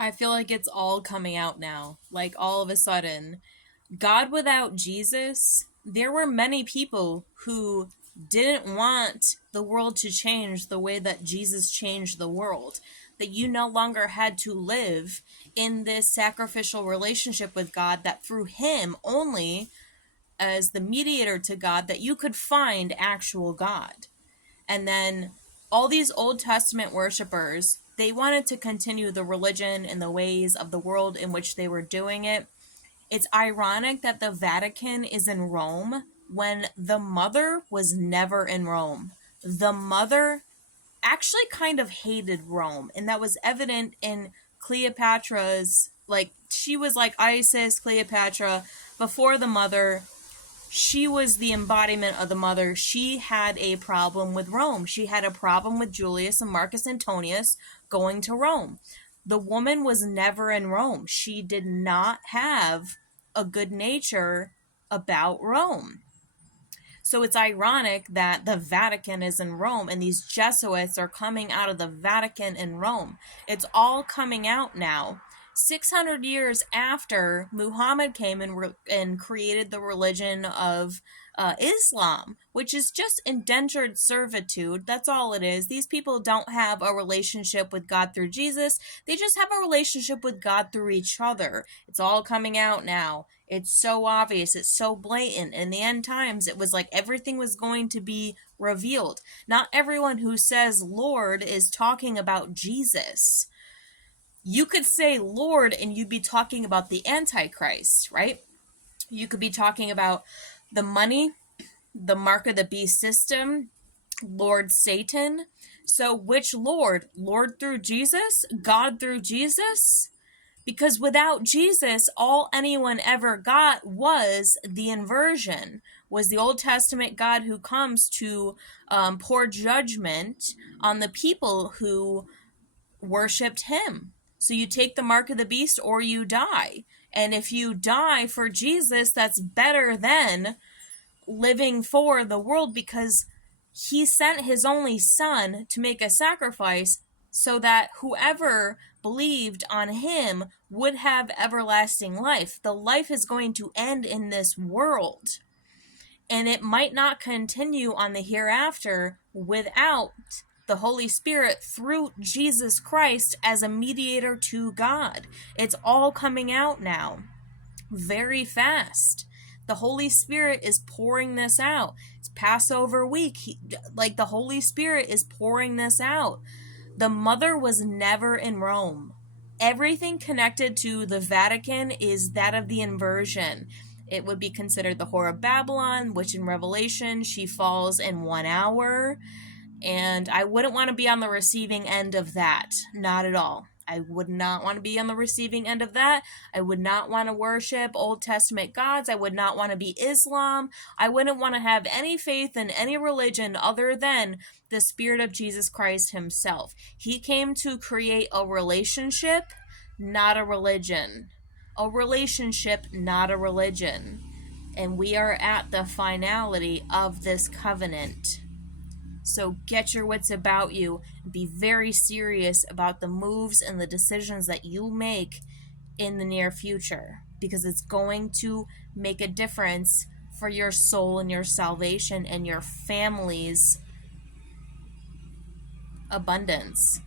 I feel like it's all coming out now. Like all of a sudden, God without Jesus, there were many people who didn't want the world to change the way that Jesus changed the world. That you no longer had to live in this sacrificial relationship with God, that through Him only, as the mediator to God, that you could find actual God. And then all these Old Testament worshipers, they wanted to continue the religion and the ways of the world in which they were doing it. It's ironic that the Vatican is in Rome when the mother was never in Rome. The mother actually kind of hated Rome, and that was evident in Cleopatra's, like, she was like Isis, Cleopatra, before the mother. She was the embodiment of the mother. She had a problem with Rome. She had a problem with Julius and Marcus Antonius going to Rome. The woman was never in Rome. She did not have a good nature about Rome. So it's ironic that the Vatican is in Rome and these Jesuits are coming out of the Vatican in Rome. It's all coming out now. 600 years after Muhammad came and created the religion of Islam, which is just indentured servitude. That's all it is. These people don't have a relationship with God through Jesus. They just have a relationship with God through each other. It's all coming out now. It's so obvious. It's so blatant. In the end times, it was like everything was going to be revealed. Not everyone who says Lord is talking about Jesus. You could say Lord and you'd be talking about the Antichrist, right? You could be talking about the money, the mark of the beast system, Lord Satan. So which Lord? Lord through Jesus? God through Jesus? Because without Jesus, all anyone ever got was the inversion, was the Old Testament God who comes to pour judgment on the people who worshipped him. So you take the mark of the beast or you die. And if you die for Jesus, that's better than living for the world, because he sent his only son to make a sacrifice so that whoever believed on him would have everlasting life. The life is going to end in this world, and it might not continue on the hereafter without the Holy Spirit through Jesus Christ as a mediator to God. It's all coming out now very fast. The Holy Spirit is pouring this out. It's Passover week. The Holy Spirit is pouring this out. The mother was never in Rome. Everything connected to the Vatican is that of the inversion. It would be considered the Whore of Babylon, which in Revelation she falls in 1 hour. And I wouldn't want to be on the receiving end of that. Not at all. I would not want to be on the receiving end of that. I would not want to worship Old Testament gods. I would not want to be Islam. I wouldn't want to have any faith in any religion other than the Spirit of Jesus Christ himself. He came to create a relationship, not a religion. A relationship, not a religion. And we are at the finality of this covenant. So get your wits about you and be very serious about the moves and the decisions that you make in the near future, because it's going to make a difference for your soul and your salvation and your family's abundance.